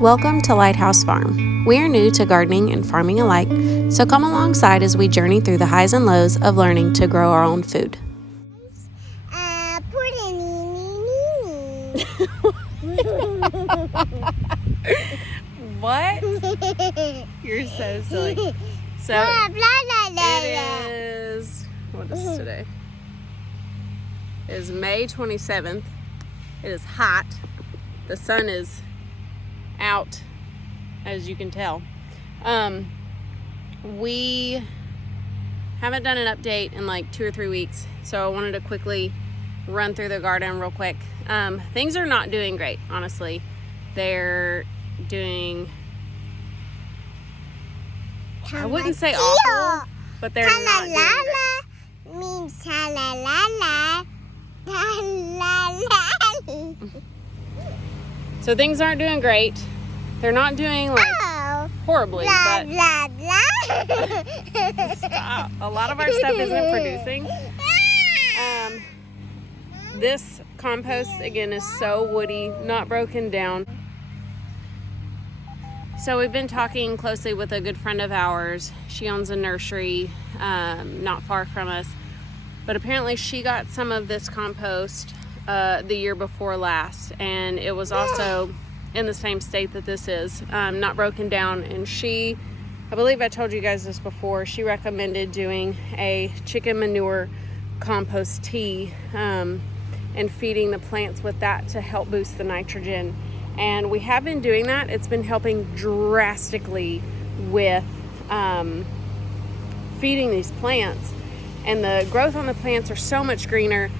Welcome to Lighthouse Farm. We are new to gardening and farming alike, so come alongside as we journey through the highs and lows of learning to grow our own food. What? You're so silly. So it is, what is today? It is May 27th. It is hot. The sun is out, as you can tell. We haven't done an update in like 2 or 3 weeks, so I wanted to quickly run through the garden real quick. Things are not doing great, honestly. They're doing, I wouldn't say awful, but they're not doing great. Means la la. So things aren't doing great. They're not doing like horribly, Blah, but blah, blah. stop. A lot of our stuff isn't producing. This compost, again, is so woody, not broken down. So we've been talking closely with a good friend of ours. She owns a nursery not far from us. But apparently she got some of this compost the year before last, and it was also in the same state that this is, not broken down. And she, I believe I told you guys this before, she recommended doing a chicken manure compost tea and feeding the plants with that to help boost the nitrogen. And we have been doing that. It's been helping drastically with feeding these plants. And the growth on the plants are so much greener,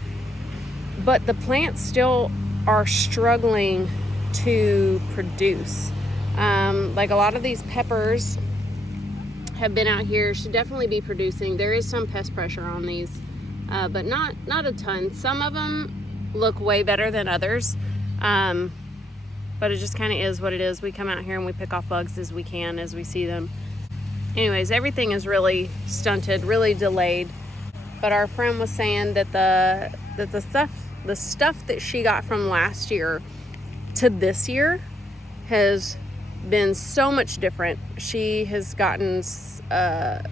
but the plants still are struggling to produce. Like a lot of these peppers have been out here, should definitely be producing. There is some pest pressure on these, but not a ton. Some of them look way better than others, but it just kind of is what it is. We come out here and we pick off bugs as we can, as we see them. Anyways, everything is really stunted, really delayed. But our friend was saying that the stuff that she got from last year to this year has been so much different. She has gotten a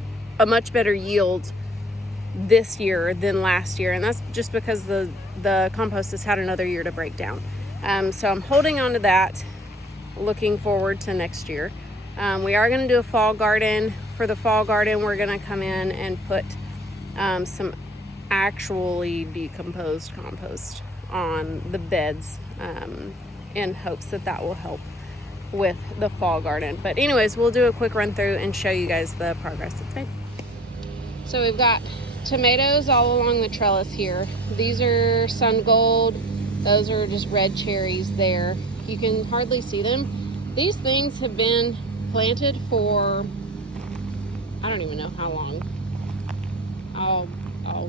much better yield this year than last year, and that's just because the compost has had another year to break down. So I'm holding on to that, looking forward to next year. We are going to do a fall garden. For the fall garden, we're going to come in and put some actually decomposed compost on the beds in hopes that will help with the fall garden. But anyways, we'll do a quick run through and show you guys the progress it's made. So we've got tomatoes all along the trellis here. These are sun gold. Those are just red cherries there. You can hardly see them. These things have been planted for, I don't even know how long. I'll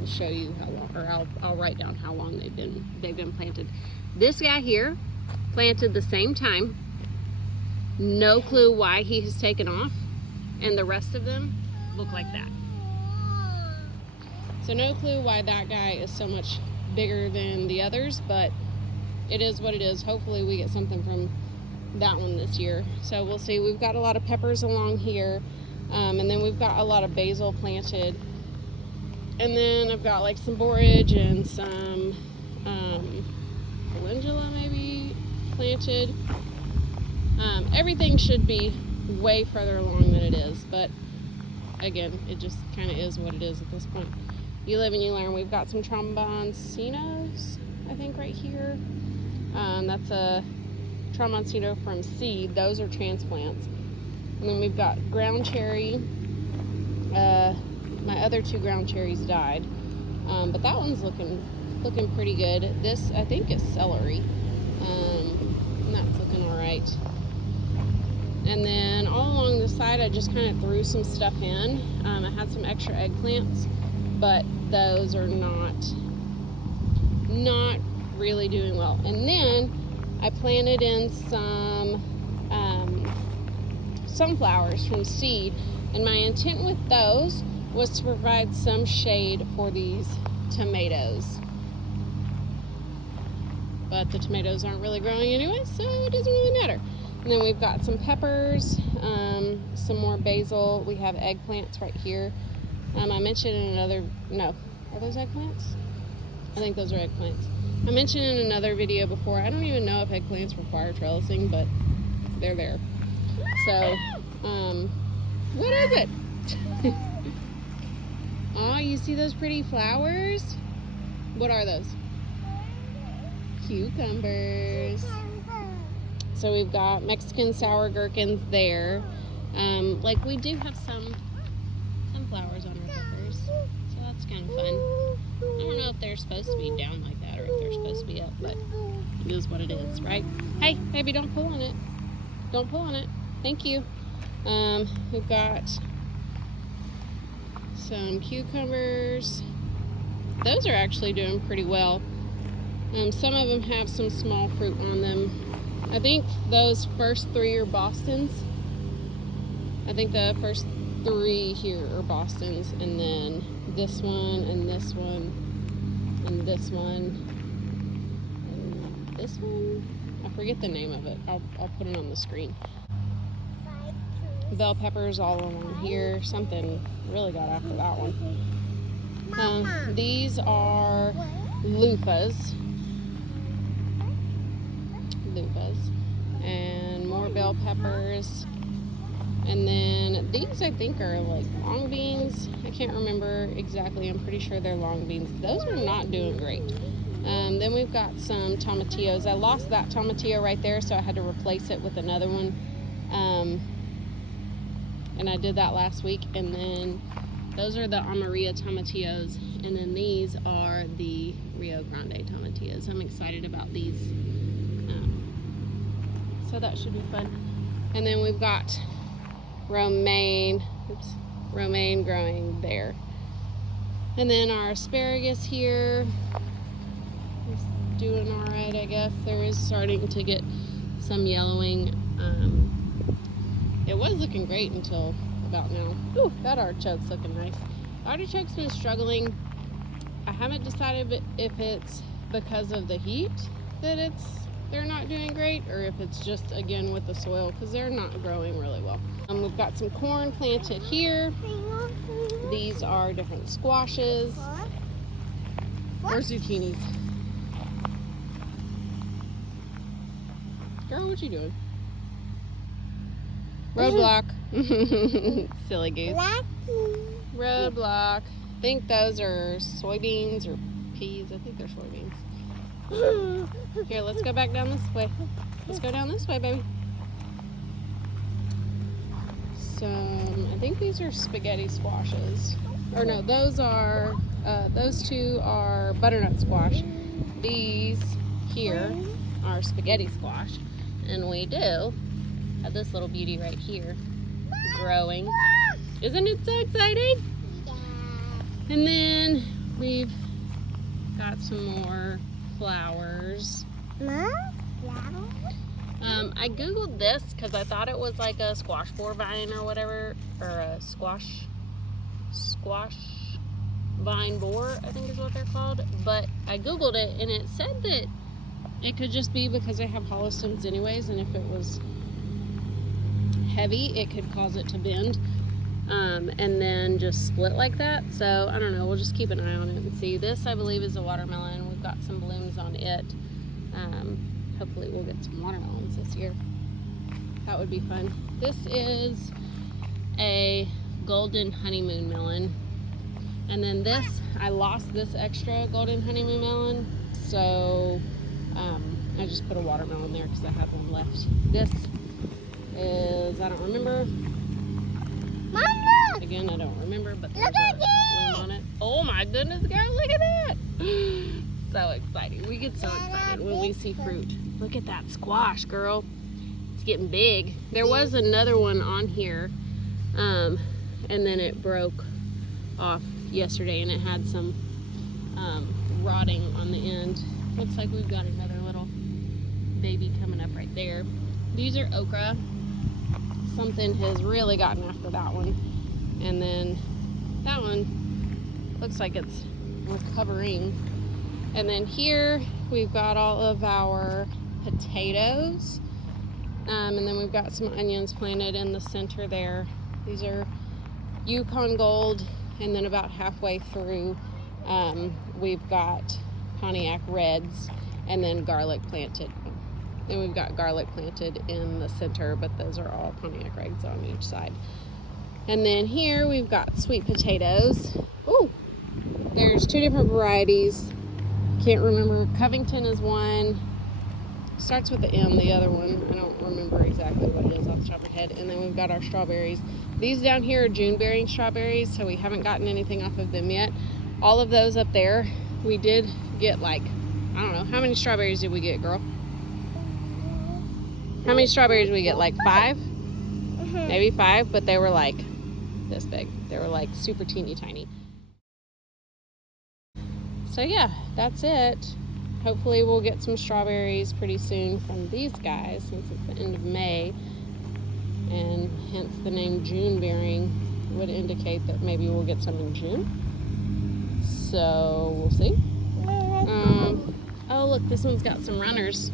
show you how long, or I'll write down how long they've been planted. This guy here planted the same time. No clue why he has taken off, and the rest of them look like that. So no clue why that guy is so much bigger than the others, but it is what it is. Hopefully we get something from that one this year. So we'll see. We've got a lot of peppers along here, and then we've got a lot of basil planted. And then I've got like some borage and some calendula maybe planted. Everything should be way further along than it is, but again, it just kind of is what it is at this point. You live and you learn. We've got some tromboncinos, I think, right here. That's a tromboncino from seed. Those are transplants. And then we've got ground cherry. My other 2 ground cherries died, but that one's looking pretty good. This, I think, is celery, and that's looking all right. And then all along the side, I just kind of threw some stuff in. I had some extra eggplants, but those are not really doing well. And then I planted in some sunflowers from seed, and my intent with those was to provide some shade for these tomatoes. But the tomatoes aren't really growing anyway, so it doesn't really matter. And then we've got some peppers, some more basil. We have eggplants right here. I mentioned in another, no, are those eggplants? I think those are eggplants. I mentioned in another video before, I don't even know if eggplants require trellising, but they're there. So, what is it? Oh, you see those pretty flowers? What are those? Cucumbers. So we've got Mexican sour gherkins there. Like we do have some flowers on our peppers, so that's kind of fun. I don't know if they're supposed to be down like that or if they're supposed to be up, but it is what it is, right? Hey, baby, don't pull on it. Don't pull on it. Thank you. We've got some cucumbers. Those are actually doing pretty well. Some of them have some small fruit on them. I think those first 3 are Bostons. I think the first 3 here are Bostons, and then this one, and this one, and this one, and this one. I forget the name of it. I'll put it on the screen. Bell peppers all along here. Something really got after that one. These are loofahs. And more bell peppers. And then these I think are like long beans. I can't remember exactly. I'm pretty sure they're long beans. Those are not doing great. Then we've got some tomatillos. I lost that tomatillo right there, so I had to replace it with another one. And I did that last week. And then those are the Amarilla tomatillos. And then these are the Rio Grande tomatillos. I'm excited about these. So that should be fun. And then we've got romaine growing there. And then our asparagus here is doing all right, I guess. There is starting to get some yellowing. It was looking great until about now. Ooh, that artichoke's looking nice. Artichoke's been struggling. I haven't decided if it's because of the heat that they're not doing great, or if it's just again with the soil, because they're not growing really well. We've got some corn planted here. These are different squashes or zucchinis. Girl, what you doing? Roadblock. Silly goose. Roadblock. I think those are soybeans or peas. I think they're soybeans. Here, let's go back down this way. Let's go down this way, baby. I think these are spaghetti squashes. Or no, those two are butternut squash. These here are spaghetti squash. And we do have this little beauty right here growing. Isn't it so exciting? Yeah. And then we've got some more flowers. I googled this because I thought it was like a squash boar vine or whatever, or a squash vine boar, I think is what they're called. But I googled it and it said that it could just be because they have hollow stems anyways, and if it was heavy it could cause it to bend and then just split like that. So I don't know, we'll just keep an eye on it and see. This I believe is a watermelon. We've got some blooms on it. Hopefully we'll get some watermelons this year. That would be fun. This is a golden honeymoon melon. And then this, I lost this extra golden honeymoon melon, so I just put a watermelon there because I had one left. This is, I don't remember. Mom, look! Again, I don't remember, but there's a bloom on it. Oh my goodness, girl, look at that! So exciting. We get so excited when we see fruit. Look at that squash, girl. It's getting big. There was another one on here, and then it broke off yesterday, and it had some rotting on the end. Looks like we've got another little baby coming up right there. These are okra. Something has really gotten after that one. And then that one looks like it's recovering. And then here we've got all of our potatoes. And then we've got some onions planted in the center there. These are Yukon Gold, and then about halfway through we've got Pontiac Reds, and then garlic planted. Then we've got garlic planted in the center, but those are all Pontiac Reds on each side. And then here we've got sweet potatoes. Ooh, there's 2 different varieties. Can't remember. Covington is one. Starts with the M, the other one. I don't remember exactly what it is off the top of my head. And then we've got our strawberries. These down here are June-bearing strawberries, so we haven't gotten anything off of them yet. All of those up there, we did get like, I don't know, how many strawberries did we get, girl? How many strawberries did we get? Like 5? Maybe 5, but they were like this big. They were like super teeny tiny. So yeah, that's it. Hopefully we'll get some strawberries pretty soon from these guys, since it's the end of May, and hence the name June bearing would indicate that maybe we'll get some in June. So we'll see. Oh look, this one's got some runners.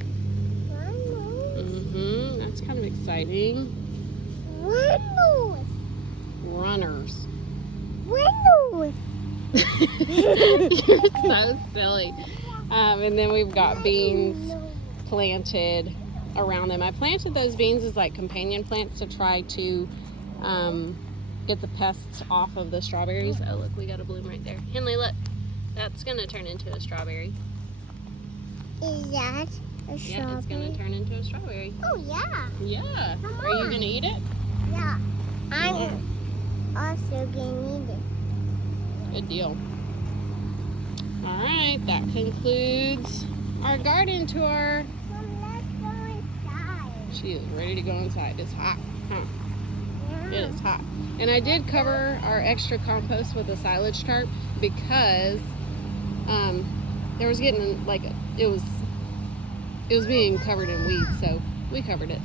That's kind of exciting. Runners. You're so silly. And then we've got beans planted around them. I planted those beans as like companion plants to try to get the pests off of the strawberries. Oh look, we got a bloom right there. Henley, look. That's going to turn into a strawberry. Is that a strawberry? Yeah, it's going to turn into a strawberry. Oh, yeah. Yeah. Come Are you on. going to eat it? Yeah. I'm also going to eat it. Good deal. All right, that concludes our garden tour. Mom, let's go inside. She is ready to go inside. It's hot, huh? Yeah. It is hot. And I did cover our extra compost with a silage tarp because there was getting like it was being covered in weeds, so we covered it.